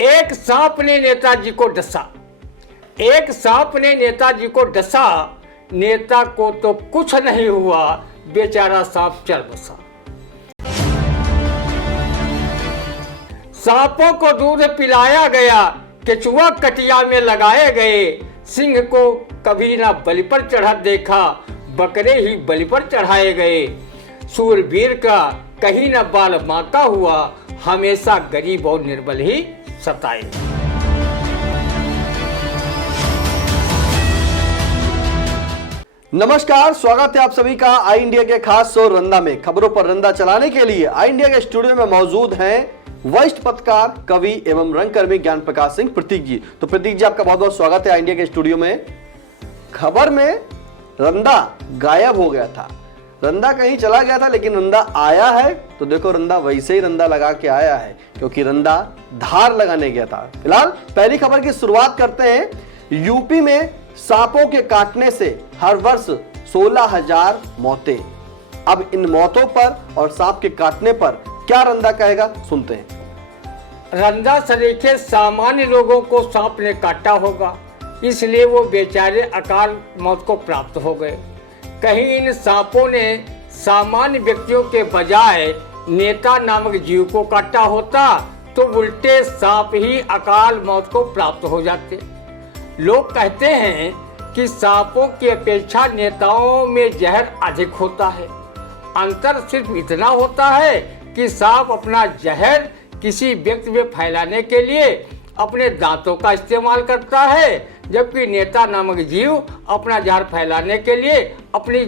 एक सांप ने नेताजी को डसा। एक सांप ने नेताजी को डसा, नेता को तो कुछ नहीं हुआ, बेचारा सांप चल बसा। सांपों को दूध पिलाया गया, केचुआ कटिया में लगाए गए। सिंह को कभी ना बलि पर चढ़ा देखा, बकरे ही बलि पर चढ़ाए गए। सूरवीर का कहीं न बाल बांका हुआ, हमेशा गरीब और निर्बल ही सताए। नमस्कार, स्वागत है आप सभी का आई इंडिया के खास शो रंदा में। खबरों पर रंदा चलाने के लिए आई इंडिया के स्टूडियो में मौजूद हैं वरिष्ठ पत्रकार, कवि एवं रंगकर्मी ज्ञान प्रकाश सिंह प्रतीक जी। तो प्रतीक जी, आपका बहुत बहुत स्वागत है आई इंडिया के स्टूडियो में। खबर में रंदा गायब हो गया था, रंदा कहीं चला गया था, लेकिन रंदा आया है तो देखो रंदा वैसे ही रंदा लगा के आया है, क्योंकि रंदा धार लगाने गया था। फिलहाल पहली खबर की शुरुआत करते हैं। यूपी में सांपों के काटने से हर वर्ष 16,000 मौतें। अब इन मौतों पर और सांप के काटने पर क्या रंदा कहेगा, सुनते हैं। रंदा सरीखे सामान्य लोगों को सांप ने काटा होगा, इसलिए वो बेचारे अकाल मौत को प्राप्त हो गए। कहीं इन सांपों ने सामान्य व्यक्तियों के बजाय नेता नामक जीव को काटा होता तो उल्टे सांप ही अकाल मौत को प्राप्त हो जाते। लोग कहते हैं कि सांपों की अपेक्षा नेताओं में जहर अधिक होता है। अंतर सिर्फ इतना होता है कि सांप अपना जहर किसी व्यक्ति में फैलाने के लिए अपने दांतों का इस्तेमाल करता है, जबकि नेता नामक जीव अपना जहर फैलाने के लिए अपनी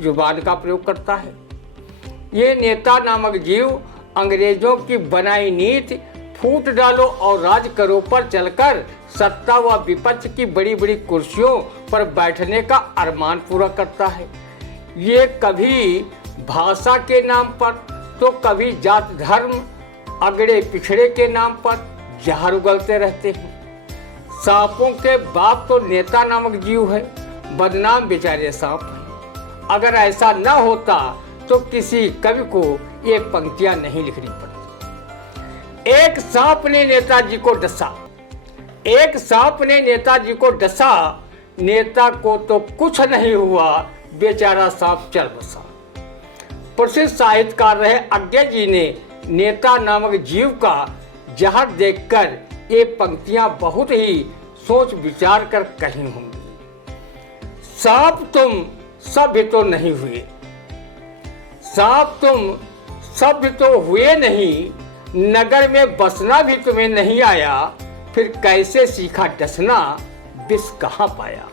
जुबान का प्रयोग करता है। ये नेता नामक जीव अंग्रेजों की बनाई नीति फूट डालो और राज करो पर चलकर सत्ता व विपक्ष की बड़ी बड़ी कुर्सियों पर बैठने का अरमान पूरा करता है। ये कभी भाषा के नाम पर तो कभी जात धर्म अगड़े पिछड़े के नाम पर जहर उगलते रहते हैं। सांपों के बाप तो नेता नामक जीव है, बदनाम बेचारे सांप हैं। अगर ऐसा न होता तो किसी कवि को ये पंक्तियां नहीं लिखनी पड़ती। एक सांप ने नेताजी को डसा। एक सांप ने नेताजी को डसा, नेता को तो कुछ नहीं हुआ, बेचारा सांप चल बसा। प्रसिद्ध साहित्यकार रहे अज्ञा जी ने नेता नामक जीव का जहर देखकर ये पंक्तियां बहुत ही सोच विचार कर कही होंगी। सांप तुम सभ्य तो नहीं हुए, सांप तुम सभ्य तो हुए नहीं, नगर में बसना भी तुम्हें नहीं आया, फिर कैसे सीखा डसना, विष कहाँ पाया।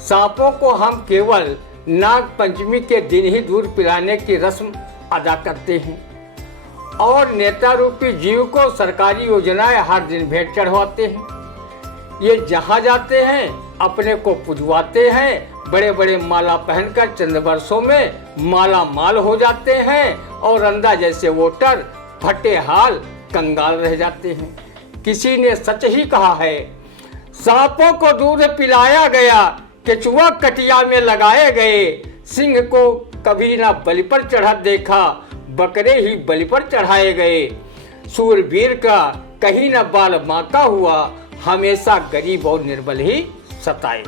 सांपों को हम केवल नाग पंचमी के दिन ही दूध पिलाने की रस्म अदा करते हैं और नेता रूपी जीव को सरकारी योजनाएं हर दिन भेंट चढ़वाते हैं। ये जहाँ जाते हैं अपने को पुजवाते हैं, बड़े बड़े माला पहनकर चंद वर्षों में माला माल हो जाते हैं और रंदा जैसे वोटर फटे हाल कंगाल रह जाते हैं। किसी ने सच ही कहा है, सांपों को दूध पिलाया गया, केचुआ कटिया में लगाए गए। सिंह को कभी ना बलि पर चढ़ा देखा, बकरे ही बलि पर चढ़ाए गए। सूरवीर का कहीं न बाल बांका हुआ, हमेशा गरीब और निर्बल ही सताए।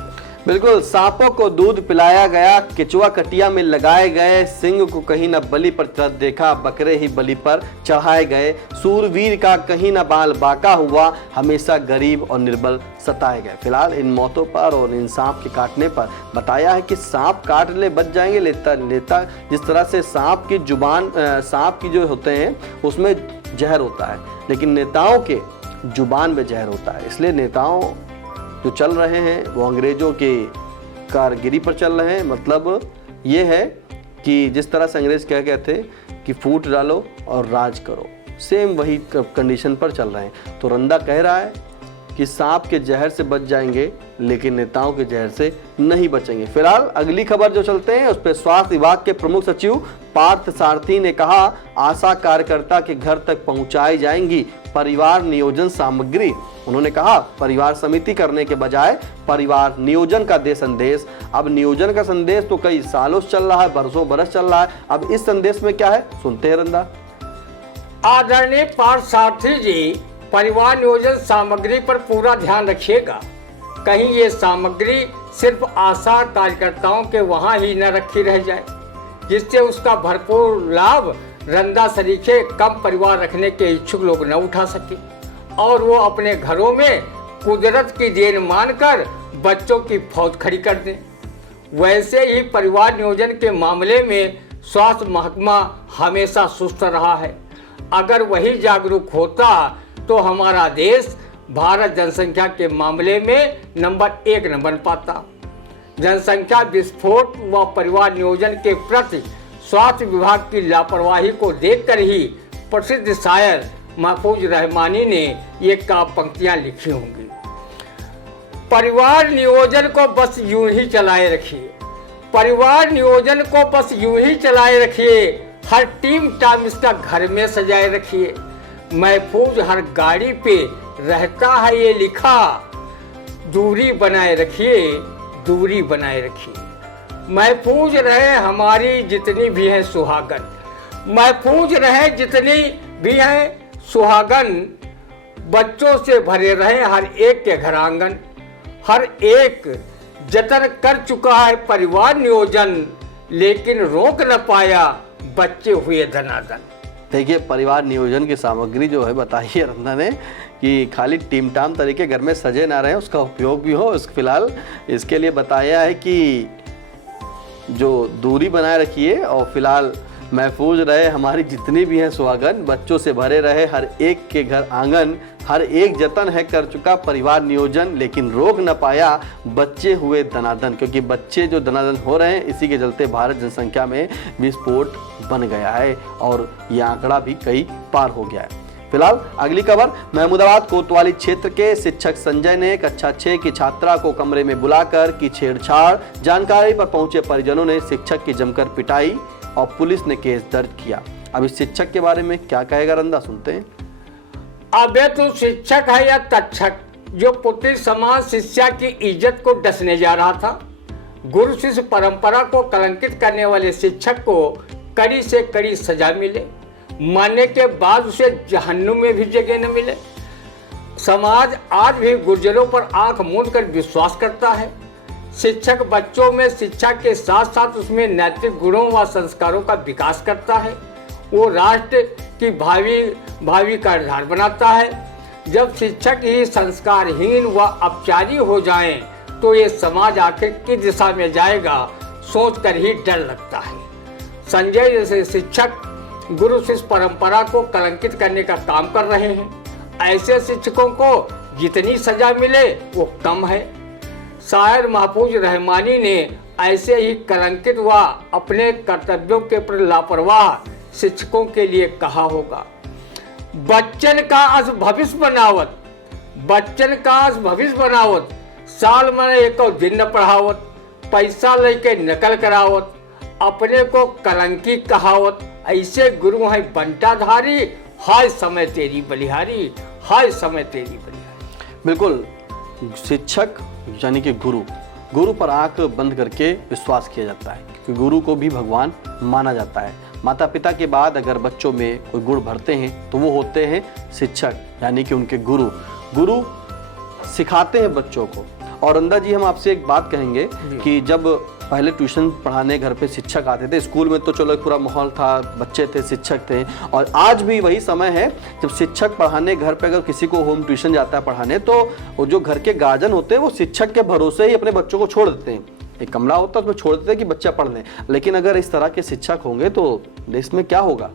बिल्कुल, सांपों को दूध पिलाया गया, केचुआ कटिया में लगाए गए। सिंह को कहीं न बलि पर चढ़ देखा, बकरे ही बलि पर चढ़ाए गए। सूरवीर का कहीं न बाल बांका हुआ, हमेशा गरीब और निर्बल सताए गए। फिलहाल इन मौतों पर और इन सांप के काटने पर बताया है कि सांप काट ले बच जाएंगे, लेता जिस तरह से सांप की जुबान, सांप की जो होते हैं उसमें जहर होता है, लेकिन नेताओं के जुबान में जहर होता है। इसलिए नेताओं जो चल रहे हैं वो अंग्रेजों के कारगिरी पर चल रहे हैं। मतलब ये है कि जिस तरह से अंग्रेज कह गए थे कि फूट डालो और राज करो, सेम वही कंडीशन पर चल रहे हैं। तो रंदा कह रहा है कि सांप के जहर से बच जाएंगे, लेकिन नेताओं के जहर से नहीं बचेंगे। फिलहाल अगली खबर जो चलते हैं उस पर स्वास्थ्य विभाग के प्रमुख सचिव पार्थ सारथी ने कहा, आशा कार्यकर्ता के घर तक पहुंचाई जाएंगी परिवार नियोजन सामग्री। उन्होंने कहा, परिवार समिति करने के बजाय परिवार नियोजन का दे संदेश। अब नियोजन का संदेश तो कई सालों से चल रहा है, बरसों बरस चल रहा है। अब इस संदेश में क्या है, सुनते हैं रंदा। आदरणीय पार्थ सारथी जी परिवार नियोजन सामग्री पर पूरा ध्यान रखिएगा। कहीं ये सामग्री सिर्फ आशा कार्यकर्ताओं के वहाँ ही न रखी रह जाए, जिससे उसका भरपूर लाभ रंदा सरीखे कम परिवार रखने के इच्छुक लोग न उठा सके और वो अपने घरों में कुदरत की देन मानकर बच्चों की फौज खड़ी कर दें। वैसे ही परिवार नियोजन के मामले में स्वास्थ्य महकमा हमेशा सुस्त रहा है। अगर वही जागरूक होता तो हमारा देश भारत जनसंख्या के मामले में नंबर 1 न बन पाता। जनसंख्या विस्फोट व परिवार नियोजन के प्रति स्वास्थ्य विभाग की लापरवाही को देखकर ही प्रसिद्ध शायर महफूज रहमानी ने ये काव्य पंक्तियां लिखी होंगी। परिवार नियोजन को बस यूं ही चलाए रखिए, परिवार नियोजन को बस यूं ही चलाए रखिए, हर टीम टाइम इसका घर में सजाए रखिए। महफूज हर गाड़ी पे रहता है ये लिखा, दूरी बनाए रखिए, दूरी बनाए रखिए। महफूज रहे हमारी जितनी भी है सुहागन, महफूज रहे जितनी भी है सुहागन, बच्चों से भरे रहे हर एक के घर आंगन। हर एक जतन कर चुका है परिवार नियोजन, लेकिन रोक न पाया बच्चे हुए धनाधन। देखिए, परिवार नियोजन की सामग्री जो है बताई है रंदा ने कि खाली टीम टाम तरीके घर में सजे ना रहे, उसका उपयोग भी हो। फिलहाल इसके लिए बताया है कि जो दूरी बनाए रखिए और फिलहाल महफूज रहे हमारी जितनी भी हैं सुहागन, बच्चों से भरे रहे हर एक के घर आंगन। हर एक जतन है कर चुका परिवार नियोजन, लेकिन रोक न पाया बच्चे हुए धनाधन। क्योंकि बच्चे जो धनाधन हो रहे हैं, इसी के चलते भारत जनसंख्या में विस्फोट बन गया है और यह आंकड़ा भी कई पार हो गया है। फिलहाल अगली खबर, महमूदाबाद कोतवाली क्षेत्र के शिक्षक संजय ने कक्षा 6 की छात्रा को कमरे में बुलाकर की छेड़छाड़। जानकारी पर पहुंचे परिजनों ने शिक्षक की जमकर पिटाई और पुलिस ने केस दर्ज किया। अब इस शिक्षक के बारे में क्या कहेगा रंदा, सुनते हैं। अबे तो शिक्षक है या तक्षक जो पुत्री समाज शिक्षा की इज्जत को डसने जा रहा था। गुरु शिष्य परंपरा को कलंकित करने वाले शिक्षक को कड़ी से कड़ी सजा मिले, मानने के बाद उसे जहन्नुम में भी जगह न मिले। समाज आज भी गुर्जरों पर आंख मूंद कर विश्वास करता है। शिक्षक बच्चों में शिक्षा के साथ साथ उसमें नैतिक गुणों व संस्कारों का विकास करता है। वो राष्ट्र की भावी का आधार बनाता है। जब शिक्षक ही संस्कारहीन व अपचारी हो जाएं, तो ये समाज आखिर किस दिशा में जाएगा, सोचकर ही डर लगता है। संजय जैसे शिक्षक गुरु शिष्य परंपरा को कलंकित करने का काम कर रहे हैं। ऐसे शिक्षकों को जितनी सजा मिले वो कम है। शायर महफूज रहमानी ने ऐसे ही कलंकित व अपने कर्तव्यों के प्रति लापरवाह शिक्षकों के लिए कहा होगा, बच्चन का अस भविष्य बनावत, बच्चन का अस भविष्य बनावत, साल में एक दिन न पढ़ावत, पैसा लेके नकल करावत, अपने को कलंकी कहावत। ऐसे गुरु है बंटाधारी, हाय समय तेरी बलिहारी, हाय समय तेरी बलिहारी। बिल्कुल, शिक्षक यानी कि गुरु पर आंख बंद करके विश्वास किया जाता है, क्योंकि गुरु को भी भगवान माना जाता है। माता पिता के बाद अगर बच्चों में कोई गुण भरते हैं तो वो होते हैं शिक्षक, यानी कि उनके गुरु सिखाते हैं बच्चों को। और रंदा जी, हम आपसे एक बात कहेंगे कि जब पहले ट्यूशन पढ़ाने घर पे शिक्षक आते थे, स्कूल में तो चलो एक पूरा माहौल था, बच्चे थे, शिक्षक थे, और आज भी वही समय है जब शिक्षक पढ़ाने घर पे अगर किसी को होम ट्यूशन जाता है पढ़ाने, तो वो जो घर के गार्जियन होते हैं वो शिक्षक के भरोसे ही अपने बच्चों को छोड़ देते हैं। एक कमरा होता है उसमें छोड़ देते हैं कि बच्चा पढ़ने। लेकिन अगर इस तरह के शिक्षक होंगे तो देश में क्या होगा?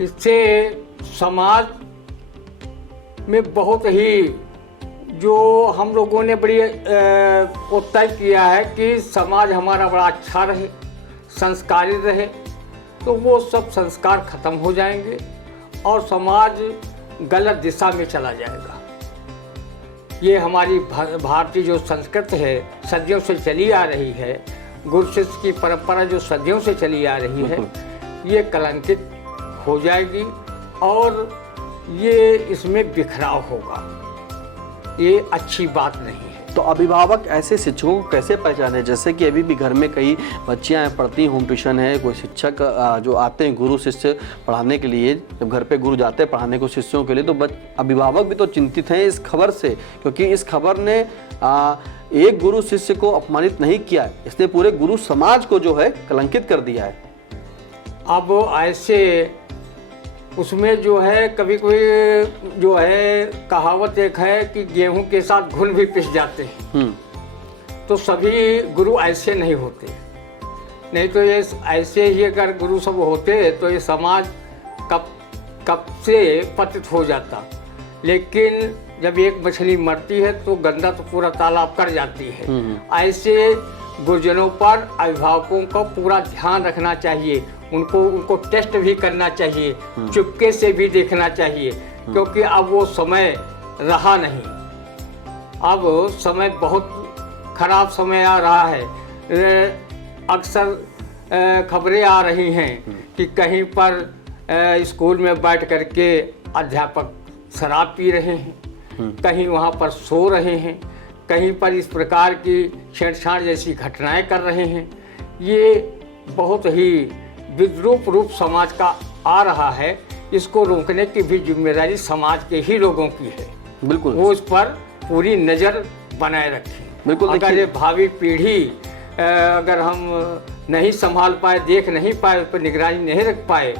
इससे समाज में बहुत ही जो हम लोगों ने बड़ी तय किया है कि समाज हमारा बड़ा अच्छा रहे, संस्कारी रहे, तो वो सब संस्कार खत्म हो जाएंगे और समाज गलत दिशा में चला जाएगा। ये हमारी भारतीय जो संस्कृति है, सदियों से चली आ रही है, गुरु शिष्य की परंपरा जो सदियों से चली आ रही है, ये कलंकित हो जाएगी और ये इसमें बिखराव होगा। ये अच्छी बात नहीं है। तो अभिभावक ऐसे शिक्षकों को कैसे पहचाने? जैसे कि अभी भी घर में कई बच्चियां पढ़ती, होम ट्यूशन है, कोई शिक्षक जो आते हैं गुरु शिष्य पढ़ाने के लिए, जब घर पे गुरु जाते हैं पढ़ाने को शिष्यों के लिए, तो अभिभावक भी तो चिंतित हैं इस खबर से, क्योंकि इस खबर ने एक गुरु शिष्य को अपमानित नहीं किया है, इसने पूरे गुरु समाज को जो है कलंकित कर दिया है। अब ऐसे उसमें जो है कभी कोई जो है कहावत एक है कि गेहूं के साथ घुन भी पिस जाते हैं। तो सभी गुरु ऐसे नहीं होते, नहीं तो ये ऐसे ही अगर गुरु सब होते तो ये समाज कब से पतित हो जाता। लेकिन जब एक मछली मरती है तो गंदा तो पूरा तालाब कर जाती है। ऐसे गुरुजनों पर अभिभावकों को पूरा ध्यान रखना चाहिए, उनको टेस्ट भी करना चाहिए, चुपके से भी देखना चाहिए, क्योंकि अब वो समय रहा नहीं। अब समय बहुत खराब समय आ रहा है। अक्सर खबरें आ रही हैं कि कहीं पर स्कूल में बैठ करके अध्यापक शराब पी रहे हैं, कहीं वहाँ पर सो रहे हैं, कहीं पर इस प्रकार की छेड़छाड़ जैसी घटनाएं कर रहे हैं। ये बहुत ही विद्रूप रूप समाज का आ रहा है। इसको रोकने की भी जिम्मेदारी समाज के ही लोगों की है। बिल्कुल, वो इस पर पूरी नज़र बनाए रखें। बिल्कुल, अगर ये भावी पीढ़ी अगर हम नहीं संभाल पाए, देख नहीं पाए, उस पर निगरानी नहीं रख पाए,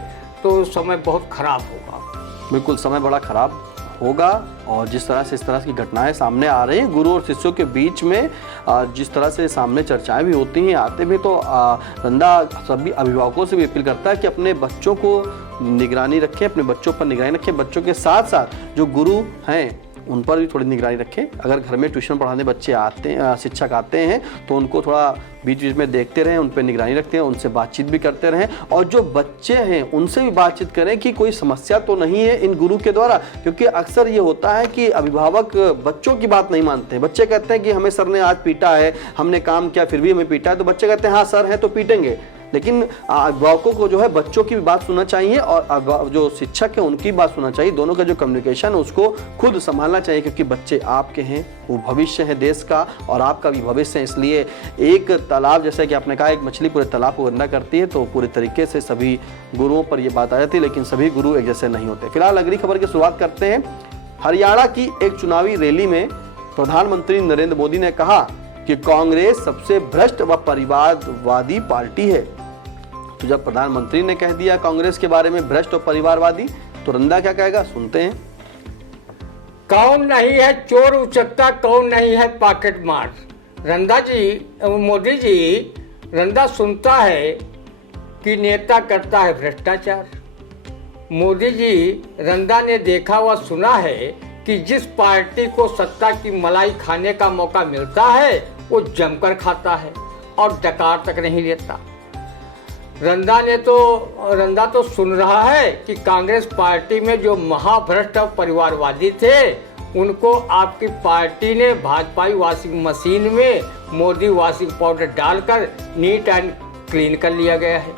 तो समय बहुत खराब होगा। बिल्कुल, समय बड़ा खराब होगा। और जिस तरह से इस तरह की घटनाएं सामने आ रही हैं गुरु और शिष्यों के बीच में, जिस तरह से सामने चर्चाएं भी होती हैं, आते भी, तो रंदा सभी अभिभावकों से भी अपील करता है कि अपने बच्चों को निगरानी रखें, अपने बच्चों पर निगरानी रखें। बच्चों के साथ साथ जो गुरु हैं उन पर भी थोड़ी निगरानी रखें। अगर घर में ट्यूशन पढ़ाने बच्चे आते हैं, शिक्षक आते हैं, तो उनको थोड़ा बीच बीच में देखते रहें, उन पर निगरानी रखते हैं, उनसे बातचीत भी करते रहें। और जो बच्चे हैं उनसे भी बातचीत करें कि कोई समस्या तो नहीं है इन गुरु के द्वारा, क्योंकि अक्सर ये होता है कि अभिभावक बच्चों की बात नहीं मानते। बच्चे कहते हैं कि हमें सर ने आज पीटा है, हमने काम किया फिर भी हमें पीटा है, तो बच्चे कहते हैं हाँ सर है तो पीटेंगे। लेकिन अभिभावकों को जो है बच्चों की भी बात सुनना चाहिए और जो शिक्षक है उनकी बात सुनना चाहिए। दोनों का जो कम्युनिकेशन है उसको खुद संभालना चाहिए, क्योंकि बच्चे आपके हैं, वो भविष्य है देश का और आपका भी भविष्य है। इसलिए एक तालाब, जैसे कि आपने कहा, एक मछली पूरे तालाब को गंदा करती है, तो पूरे तरीके से सभी गुरुओं पर ये बात आ जाती है, लेकिन सभी गुरु एक जैसे नहीं होते। फिलहाल अगली खबर की शुरुआत करते हैं। हरियाणा की एक चुनावी रैली में प्रधानमंत्री नरेंद्र मोदी ने कहा कि कांग्रेस सबसे भ्रष्ट व परिवारवादी पार्टी है। तो जब प्रधानमंत्री ने कह दिया कांग्रेस के बारे में भ्रष्ट और परिवारवादी, तो रंदा क्या कहेगा, सुनते हैं। कौन नहीं है चोर उचक्का, कौन नहीं है पॉकेट मार। रंदा जी, मोदी जी, रंदा सुनता है कि नेता करता है भ्रष्टाचार। मोदी जी, रंदा ने देखा व सुना है कि जिस पार्टी को सत्ता की मलाई खाने का मौका मिलता है वो जमकर खाता है और डकार तक नहीं लेता। रंदा तो सुन रहा है कि कांग्रेस पार्टी में जो महाभ्रष्ट परिवारवादी थे उनको आपकी पार्टी ने भाजपाई वॉशिंग मशीन में मोदी वॉशिंग पाउडर डालकर नीट एंड क्लीन कर लिया गया है।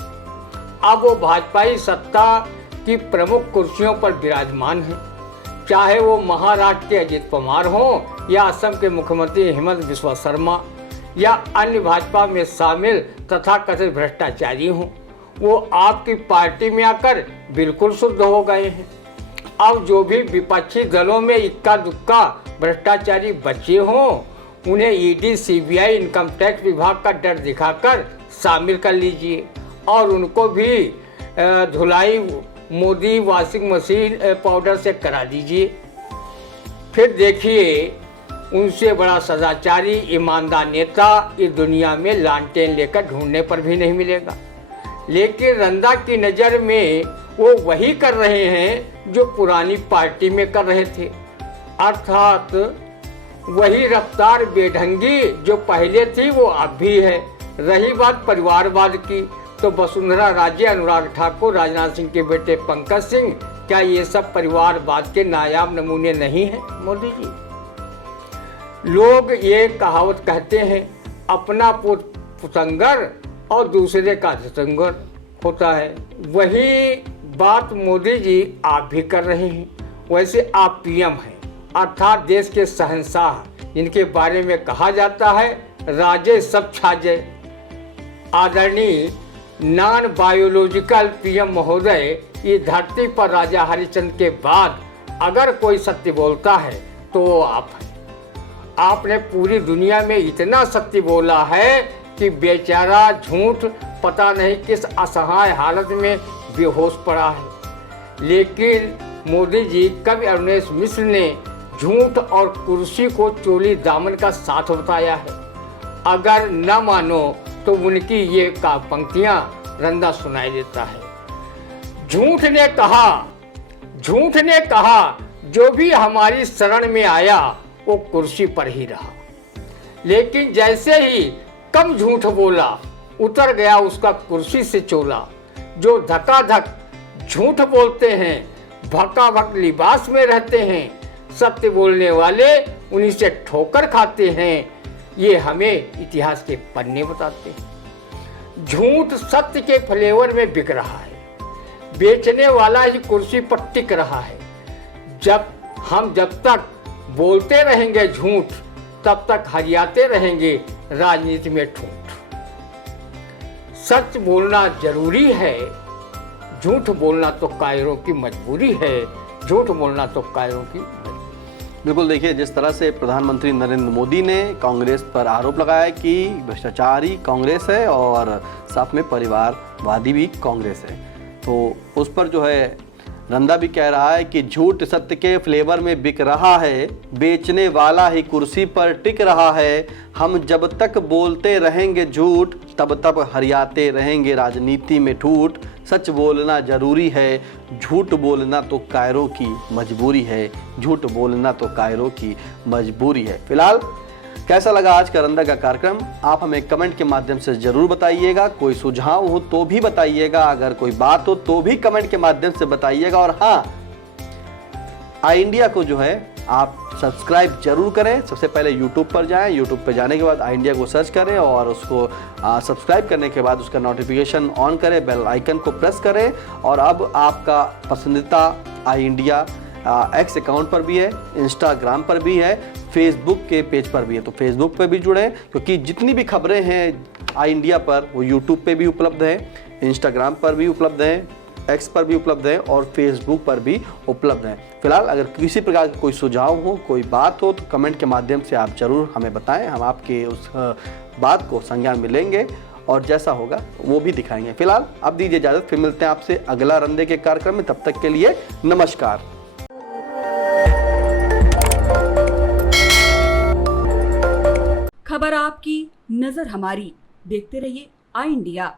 अब वो भाजपाई सत्ता की प्रमुख कुर्सियों पर विराजमान है, चाहे वो महाराष्ट्र के अजित पवार हों या असम के मुख्यमंत्री हेमंत बिस्वा शर्मा या अन्य भाजपा में शामिल तथाकथित भ्रष्टाचारी हों। वो आपकी पार्टी में आकर बिल्कुल शुद्ध हो गए हैं। अब जो भी विपक्षी दलों में इक्का दुक्का भ्रष्टाचारी बचे हों उन्हें ईडी, सीबीआई, इनकम टैक्स विभाग का डर दिखाकर शामिल कर लीजिए और उनको भी धुलाई मोदी वॉशिंग मशीन पाउडर से करा दीजिए। फिर देखिए, उनसे बड़ा सदाचारी ईमानदार नेता इस दुनिया में लालटेन लेकर ढूंढने पर भी नहीं मिलेगा। लेकिन रंदा की नज़र में वो वही कर रहे हैं जो पुरानी पार्टी में कर रहे थे, अर्थात वही रफ्तार बेढंगी जो पहले थी वो अब भी है। रही बात परिवारवाद की, तो वसुंधरा राजे, अनुराग ठाकुर, राजनाथ सिंह के बेटे पंकज सिंह, क्या ये सब परिवारवाद के नायाब नमूने नहीं हैं? मोदी जी, लोग ये कहावत कहते हैं, अपना पुतंगर और दूसरे का धतंगर होता है। वही बात मोदी जी आप भी कर रहे हैं। वैसे आप पीएम हैं अर्थात देश के शहंशाह, इनके बारे में कहा जाता है राजे सब छाजे। आदरणीय नॉन बायोलॉजिकल पीएम महोदय, ये धरती पर राजा हरिश्चंद्र के बाद अगर कोई सत्य बोलता है तो वो आप हैं। आपने पूरी दुनिया में इतना सत्य बोला है कि बेचारा झूठ पता नहीं किस असहाय हालत में बेहोश पड़ा है। लेकिन मोदी जी, कवि अरुणेश मिश्र ने झूठ और कुर्सी को चोली दामन का साथ बताया है। अगर न मानो तो उनकी ये का पंक्तियां रंदा सुनाई देता है। झूठ ने कहा जो भी हमारी शरण में आया वो कुर्सी पर ही रहा। लेकिन जैसे ही कम झूठ बोला, उतर गया उसका कुर्सी से चोला। जो धकाधक झूठ बोलते हैं, भकाभक लिबास में रहते हैं, सत्य बोलने वाले उन्हीं से ठोकर खाते हैं। ये हमें इतिहास के पन्ने बताते हैं। झूठ सत्य के फ्लेवर में बिक रहा है, बेचने वाला ही कुर्सी पर टिक रहा है। जब तक बोलते रहेंगे झूठ, तब तक हरियाते रहेंगे राजनीति में ठूठ। सच बोलना जरूरी है, झूठ बोलना तो कायरों की मजबूरी है। झूठ बोलना तो कायरों की मजबूरी। बिल्कुल, देखिए जिस तरह से प्रधानमंत्री नरेंद्र मोदी ने कांग्रेस पर आरोप लगाया कि भ्रष्टाचारी कांग्रेस है और साथ में परिवारवादी भी कांग्रेस है, तो उस पर जो है रंदा भी कह रहा है कि झूठ सत्य के फ्लेवर में बिक रहा है, बेचने वाला ही कुर्सी पर टिक रहा है। हम जब तक बोलते रहेंगे झूठ, तब तक हरियाते रहेंगे राजनीति में ठूठ। सच बोलना जरूरी है, झूठ बोलना तो कायरों की मजबूरी है। झूठ बोलना तो कायरों की मजबूरी है। फिलहाल कैसा लगा आज का रंदा का कार्यक्रम, आप हमें कमेंट के माध्यम से जरूर बताइएगा। कोई सुझाव हो तो भी बताइएगा, अगर कोई बात हो तो भी कमेंट के माध्यम से बताइएगा। और हाँ, आई इंडिया को जो है आप सब्सक्राइब जरूर करें। सबसे पहले यूट्यूब पर जाएं, यूट्यूब पर जाने के बाद आई इंडिया को सर्च करें और उसको सब्सक्राइब करने के बाद उसका नोटिफिकेशन ऑन करें, बेल आइकन को प्रेस करें। और अब आपका पसंदीदा आई इंडिया एक्स अकाउंट पर भी है, इंस्टाग्राम पर भी है, फेसबुक के पेज पर भी है, तो फेसबुक पर भी जुड़ें, क्योंकि जितनी भी खबरें हैं आई इंडिया पर वो यूट्यूब पे भी उपलब्ध है, इंस्टाग्राम पर भी उपलब्ध है, एक्स पर भी उपलब्ध है और फेसबुक पर भी उपलब्ध है। फिलहाल अगर किसी प्रकार का कोई सुझाव हो, कोई बात हो, तो कमेंट के माध्यम से आप जरूर हमें बताएं। हम आपके उस बात को संज्ञान में लेंगे और जैसा होगा वो भी दिखाएंगे। फिलहाल अब दीजिए इजाजत, फिर मिलते हैं आपसे अगला रंदे के कार्यक्रम में। तब तक के लिए नमस्कार। खबर आपकी, नजर हमारी। देखते रहिए आई इंडिया।